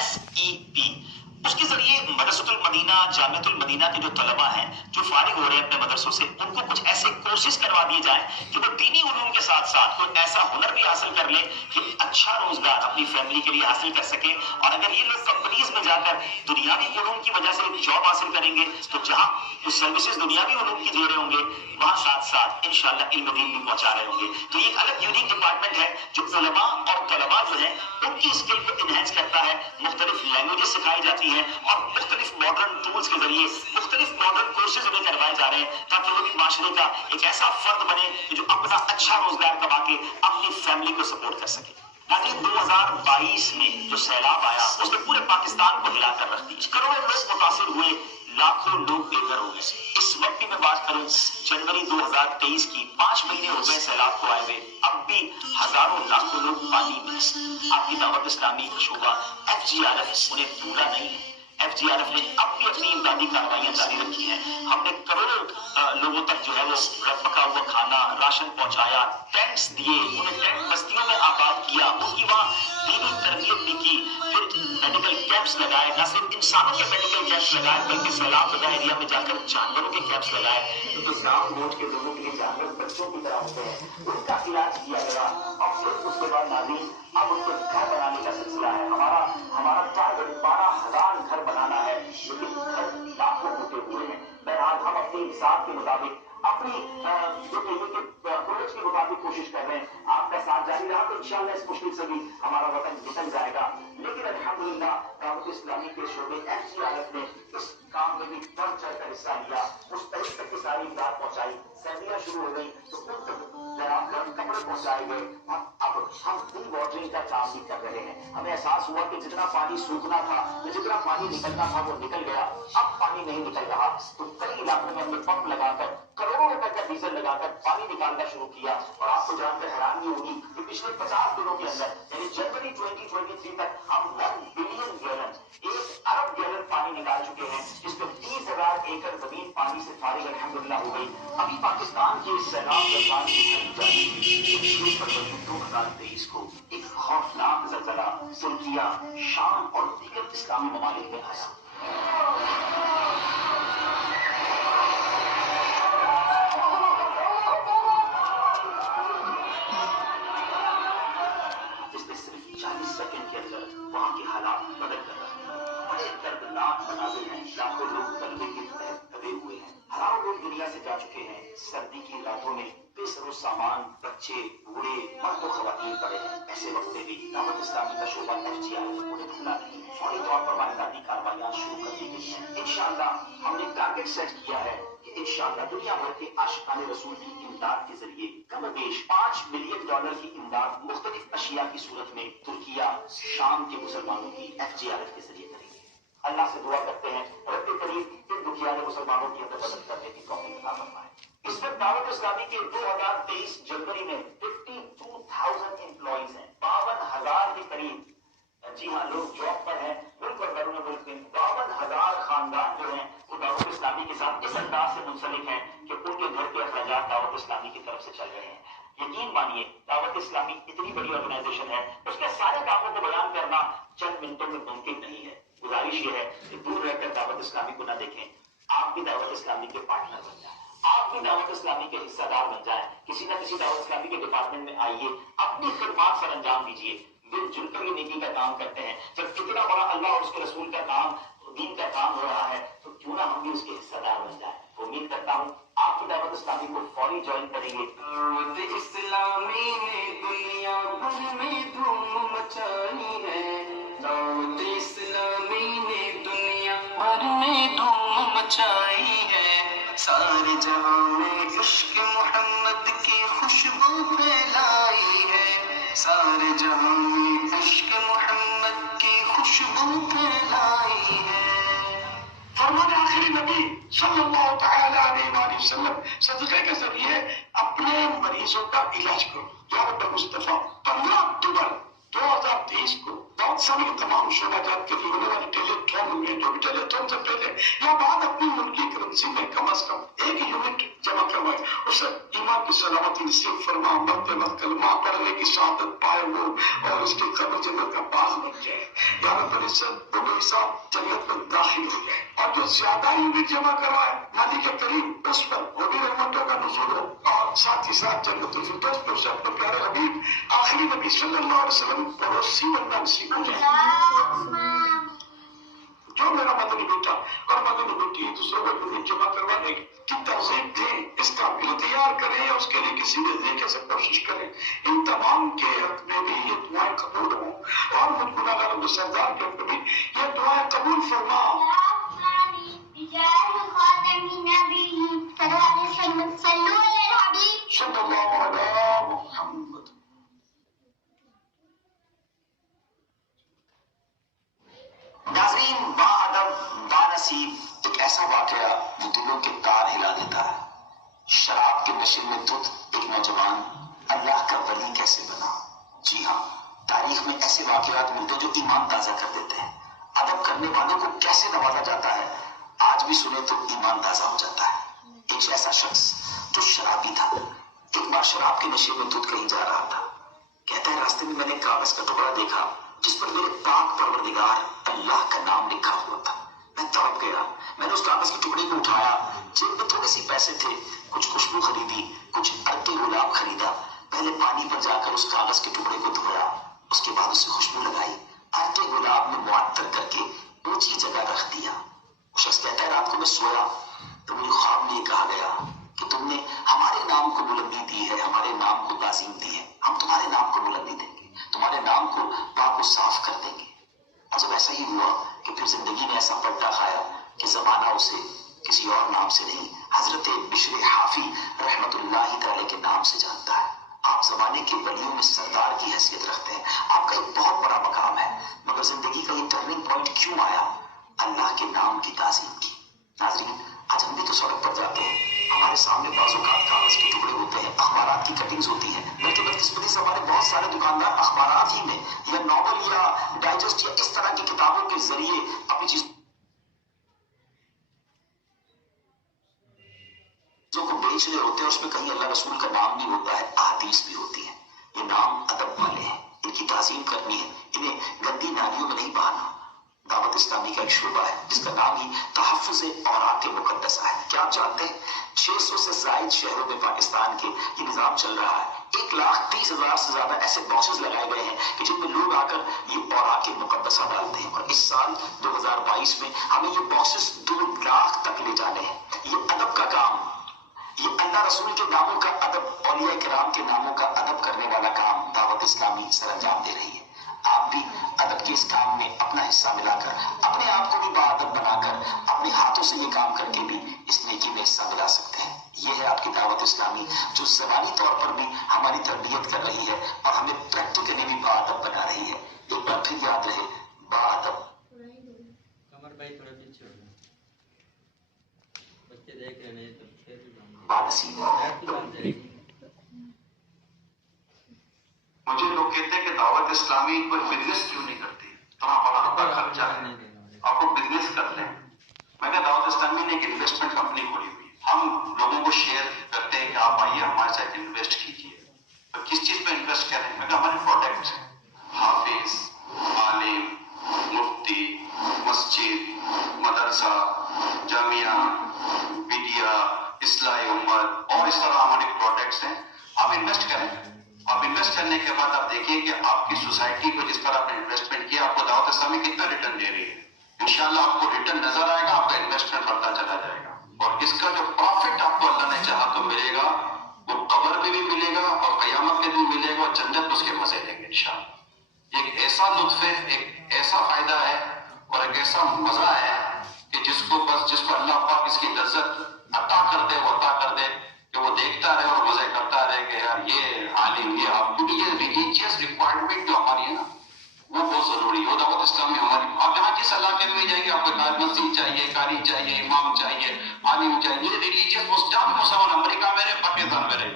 SEP उसके जरिए मदरसतुल Medina Jamiatul Medina के जो तलबा हैं जो फारिग हो रहे हैं अपने मदरसों से, उनको कुछ ऐसे कोर्सेज करवा दिए जाएं कि वो दीनी उलूम के साथ साथ कोई ऐसा हुनर भी हासिल कर ले कि अच्छा रोजगार अपनी फैमिली के लिए हासिल कर सके। और अगर ये लोग कंपनीज में जाकर दुनियावी उलूम की वजह से जॉब हासिल करेंगे तो जहाँ कुछ सर्विसेज दुनियावी उलूम की दे रहे होंगे वहाँ साथ साथ इंशाअल्लाह इल्म दीन भी पहुंचा रहे होंगे। तो ये एक अलग यूनिक डिपार्टमेंट है जो उलमा और तलबा जो है उनकी स्किल को इनहेंस करता है। मुख्तलिफ लैंग्वेजेस सिखाई जाती हैं और मुख्तलिफ मॉडर्न टूल्स के जरिए मुख्तलिफ मॉडर्न कोर्सेज उन्हें करवाए जा रहे हैं ताकि वो भी माशरे का एक ऐसा फर्द बने जो अपना अच्छा रोजगार कमा के अपनी फैमिली को सपोर्ट कर सके। लेकिन 2022 में जो सैलाब आया उसने पूरे पाकिस्तान को हिलाकर रख दी। करोड़ों लोग मुतासिर हुए, लाखों लोग बेघर हो गए। इस वक्त भी मैं बात करूं जनवरी 2023 की, 5 महीने हो गए सैलाब को आए हुए, अब भी हजारों लाखों लोग पानी में। आपकी दावत इस्लामी का शोबा FGRF उन्हें भूला नहीं है। FGRF ने अब भी अपनी इमदादी कार्रवाइयां जारी रखी हैं। हमने करोड़ों लोगों तक जो है वो पका हुआ खाना, राशन पहुंचाया, टेंट्स दिए, उन्हें टेंट बस्तियों में आबाद किया, उनकी वहाँ दीनी तरबियत भी की, फिर मेडिकल कैंप्स लगाए, न सिर्फ इंसानों के मेडिकल कैंप्स लगाए बल्कि सैलाब ज़दा एरिया में जाकर जानवरों के कैंप्स लगाए, क्योंकि गाँव गोट के लोगों के लिए जानवर बच्चों की तरह होते हैं, उनका इलाज किया गया। और फिर उसके बाद नाज़रीन अब उनको घर बनाने का सिलसिला है। हमारा टारगेट 12,000 घर बनाना है, लेकिन घर लाखों टूटे हुए हैं। बहरहाल हम अपने हिसाब के मुताबिक अपनी जो कहिए कि अप्रोच के मुताबिक कोशिश कर रहे हैं। आपका साथ जारी रहा तो इंशाअल्लाह इस मुश्किल से भी हमारा वतन निकल जाएगा। लेकिन अल्हम्दुलिल्लाह दावत इस्लामी के शोबे FGRF ने इस काम में भी बढ़ चढ़कर हिस्सा लिया, उस तरीके तक की सारी इमदाद पहुंचाई। सर्दियां शुरू हो गई तो उन तक गर्म कपड़े पहुंचाए गए और अब हम डी वाटरिंग का काम भी कर रहे हैं। हमें एहसास हुआ कि जितना पानी सूखना था, जितना पानी निकलना था वो निकल गया, अब पानी नहीं निकल रहा। तो कई इलाकों में हमने पंप लगाकर करोड़ों रुपए का डीजल लगाकर पानी निकालना शुरू किया। और आपको जानकर हैरानी होगी कि पिछले 50 दिनों के अंदर यानी जनवरी 2023 तक हम 1 बिलियन गैलन, 1 अरब गैलन पानी निकाल चुके हैं, जिसमें 30,000 एकड़ जमीन पानी से फारिग अल्हम्दुलिल्लाह हो गई। अभी पाकिस्तान की सैलाब दरबार की खरीदारी 2023 को एक खौफनाक ज़लज़ला तुर्किया, शाम और दीगर इस्लामी ममालिक में आया। जिसमें सिर्फ 40 सेकंड के अंदर वहां के हालात बदल कर रहे हैं। बड़े दर्दनाक मनाज़िर हैं, लाखों लोग तलबे के तहत दबे हुए हैं, हजारों लोग दुनिया से जा चुके हैं। सर्दी की रातों में बेसरो सामान, बच्चे, बूढ़े, मर्द और खवातीन पड़े हैं। ऐसे वक्त में भी दावत इस्लामी का शोबा FGRF उन्हें भूला नहीं है। फौरी तौर पर वाहिदाती कार्रवाइयां शुरू कर दी गई हैं। इंशाअल्लाह हमने टारगेट सेट किया है कि इंशाअल्लाह दुनिया भर के आशिकाने रसूल की इमदाद के जरिए कम बेश $5 बिलियन की इमदाद मुख्तलिफ अशिया की सूरत में तुर्किया, शाम के मुसलमानों की FGRF के जरिए करेंगे। अल्लाह से दुआ करते हैं रब्बे करीम इन दुखियाने मुसलमानों की मदद करने की तौफीक अता फरमाए। इस वक्त दावत इस्लामी के 2023 जनवरी में 52,000 एम्प्लॉइज हैं, 52,000 के करीब, जी हाँ, लोग जॉब पर हैं। मुल्क और बैरून मुल्क में 52,000 खानदान जो हैं वो दावत इस्लामी के साथ इस अंदाज से मुंसलिक हैं कि उनके घर के अखराजात दावत इस्लामी की तरफ से चल रहे हैं। यकीन मानिए दावत इस्लामी इतनी बड़ी ऑर्गेनाइजेशन है, उसके सारे कामों को बयान करना चंद मिनटों में मुमकिन नहीं है। गुजारिश ये है कि दूर रहकर दावत इस्लामी को न देखें, आप भी दावत इस्लामी के पार्टनर बन जाए, आप भी दावत इस्लामी के हिस्सेदार बन जाए। किसी न किसी दावत इस्लामी के डिपार्टमेंट में आइए, अपनी खिदमत सर अंजाम दीजिए, मिलजुल कर ये नेकी का काम करते हैं। जब इतना बड़ा अल्लाह और उसके रसूल का काम, दीन का काम हो रहा है, तो क्यों ना हम भी उसके हिस्सेदार बन जाए। उम्मीद करता हूँ आप भी दावत इस्लामी को फौरी ज्वाइन करेंगे। दावत इस्लामी ने दुनिया भर में धूम मचाई है, दावत इस्लामी ने दुनिया भर में धूम मचाई है। सारे जहां में इश्क मोहम्मद की खुशबू फैलाई है, सारे जहां में इश्क मोहम्मद की खुशबू फैलाई है। फरमाने आखिरी नबी सल्लल्लाहु तआला अलैहि वसल्लम सदक़े के जरिए अपने मरीजों का इलाज करो। या रब मुस्तफा 15 अक्टूबर 2023 को दाऊद इस्लामी के तमाम शोबाजात के लिए होने वाली टेलीथॉन हुए, जो भी टेलीथॉन से पहले या बाद अपनी मुल्की करेंसी में कम अज कम 1 यूनिट जमा करवाए, उससे ईमान की सलामती नसीब फरमा, मरते वक्त कलमा पढ़ने की शहादत पाए वो, और उसकी कब्र जन्नत का बाग बन जाए। या रब्बुल इज्जत वो बेहिसाब जन्नत में दाखिल हो जाए। और जो ज्यादा यूनिट जमा करवाए नदी के करीब, उस पर वो भी रहमतों का नुज़ूल हो, और साथ ही साथ जन्नतुल फिरदौस में उससे अपने प्यारे हबीब आखिरी नबी सल्लल्लाहु अलैहि वसल्लम पड़ोसी बनना नसीब हो जाए। जो मेरा मदनी बेटा और मदनी बेटी दूसरों को यूनिट जमा करवाने की तरजीब दें, इसका बिल तैयार करें या उसके लिए किसी भी तरीके से कोशिश करें। इन तमाम के हक में भी ये दुआएं कबूल हों, और मुझ गुनाहगारों के सरदार के हक में भी ये दुआएं कबूल फरमा। सल्लल्लाहु अलैहि मुहम्मद। नाज़रीन, बाअदब बानसीब एक ऐसा वाकया जो दिलों के तार हिला देता है। शराब के नशे में धुत एक नौजवान अल्लाह का वली कैसे बना। जी हाँ, तारीख में ऐसे वाकयात मिलते हैं जो ईमान ताजा कर देते हैं। अदब करने वालों को कैसे नवाजा जाता है, आज भी सुने तो ईमान ताजा हो जाता है। एक ऐसा शख्स जो शराबी था, एक बार शराब के नशे में धुत कहीं जा रहा था। कहता है, रास्ते में मैंने कागज का टुकड़ा देखा जिस पर मेरे पाक परवरदिगार अल्लाह का नाम लिखा हुआ था। मैं तड़प गया। मैंने उस कागज के टुकड़े को उठाया, जेब में थोड़े सी पैसे थे, कुछ खुशबू खरीदी, कुछ अरके गुलाब खरीदा। पहले पानी पर जाकर उस कागज के टुकड़े को धोया, उसके बाद उसे खुशबू लगाई, अरके गुलाब में मुअत्तर करके ऊंची जगह रख दिया। वो शख्स कहता है, रात को मैं सोया तो मुझे ख्वाब में ये कहा गया कि तुमने हमारे नाम को बुलंदी दी है, हमारे नाम को ताज़ीम दी है, हम तुम्हारे नाम को बुलंदी देंगे, तुम्हारे नाम को पाक साफ कर देंगे। और जब ऐसा ही हुआ कि फिर जिंदगी में ऐसा पलटा खाया कि जमाना उसे किसी और नाम से नहीं, हजरत बिश्र हाफी रहमतुल्लाहि तआला के नाम से जानता है। आप जमाने के वलियों में सरदार की हैसियत रखते हैं, आपका एक बहुत बड़ा मकाम है, मगर जिंदगी का ये टर्निंग पॉइंट क्यों आया? अल्लाह के नाम की ताज़ीम की। नाज़रीन, आज हम भी तो सड़क पर जाते हैं, हमारे सामने बाज़-ओ-क़ात कागज के टुकड़े होते हैं, अखबारात की कटिंग्स होती हैं, बल्कि बदकिस्मती से हमारे बहुत सारे दुकानदार अखबारात ही में या नॉवल या डाइजेस्ट या इस तरह की किताबों के जरिए अपनी चीजों को बेच रहे होते हैं। उसमें कहीं अल्लाह रसूल का नाम भी होता है, अहादीस भी होती है। ये नाम अदब वाले हैं, इनकी ताज़ीम करनी है, इन्हें गंदी नालियों में नहीं बहाना। दावत इस्लामी का एक शोबा है जिसका नाम ही तहफ़्फ़ुज़ औराक़ मुक़द्दसा है। क्या आप जानते हैं, 600 से ज़ायद शहरों में पाकिस्तान के ये निज़ाम चल रहा है। 1,30,000 से ज्यादा ऐसे बॉक्सेस लगाए गए हैं कि जिनमें लोग आकर ये औराक़ मुक़द्दसा डालते हैं, और इस साल 2022 में हमें ये बॉक्सेस 2 लाख तक ले जाने हैं। ये अदब का काम, ये अल्लाह रसूल के नामों का अदब, औलिया किराम के नामों का अदब करने वाला काम दावत इस्लामी सरअंजाम दे रही है। आप भी अदब के इस काम में अपना हिस्सा मिलाकर, अपने आप को भी बाअदब बनाकर, अपने हाथों से ये काम करके भी इस नेकी में हिस्सा मिला सकते हैं। ये है आपकी दावत इस्लामी, जो ज़बानी तौर पर भी हमारी तरबियत कर रही है और हमें प्रैक्टिकली भी बाअदब बना रही है। एक बार फिर याद रहे, बाअदब। कमर भाई थोड़ा पीछे हो गया, बच्चे देख रहे नहीं तो फिर मुझे लोग कहते हैं कि दावत इस्लामी कोई बिजनेस क्यों नहीं करती, इतना बड़ा आपका खर्चा है, आपको बिजनेस कर लें। मैंने दावत इस्लामी ने एक इन्वेस्टमेंट कंपनी खोली हुई, हम लोगों को शेयर करते हैं कि आप आइए हमारे साथ इन्वेस्ट कीजिए। तो किस चीज पे इन्वेस्ट करें? मैंने हमारे प्रोडक्ट, हाफिज, आलिम, मुफ्ती, मस्जिद, मदरसा, जामिया, मीडिया, इस्लाही उम्मत और इस तरह हमारे प्रोडक्ट्स हैं। आप इन्वेस्ट करें। आप इन्वेस्ट करने के बाद आप देखिए कि आपकी सोसाइटी को जिस पर आपने इन्वेस्टमेंट किया, आपको दावत इस्लामी कितना रिटर्न दे रही है। इंशाल्लाह आपको रिटर्न नजर आएगा, आपका इन्वेस्टमेंट बढ़ता चला जाएगा, और इसका जो प्रॉफिट आपको अल्लाह ने चाहा तो मिलेगा, वो कब्र में भी मिलेगा और क़यामत के दिन मिलेगा, और जन्नत उसके मजे लेंगे इंशाल्लाह। एक ऐसा लुत्फ है, एक ऐसा फायदा है और एक ऐसा मजा है कि जिसको अल्लाह पाक इसकी लज्जत अता कर दे, वो अता कर दे कि वो देखता रहे और मजे करता रहे कि यार ये आलिम, ये आप, क्योंकि ये रिलीजियस रिक्वायरमेंट जो हमारी है ना, वो बहुत जरूरी है। वो दावत इस्लामी हमारी, आप यहाँ जिस इलाके में जाएंगे आपको मस्जिद चाहिए, कारी चाहिए, इमाम चाहिए, आलिम चाहिए, रिलीजियस जहाँ मुसलमान अमेरिका में रहे, पाकिस्तान में रहे,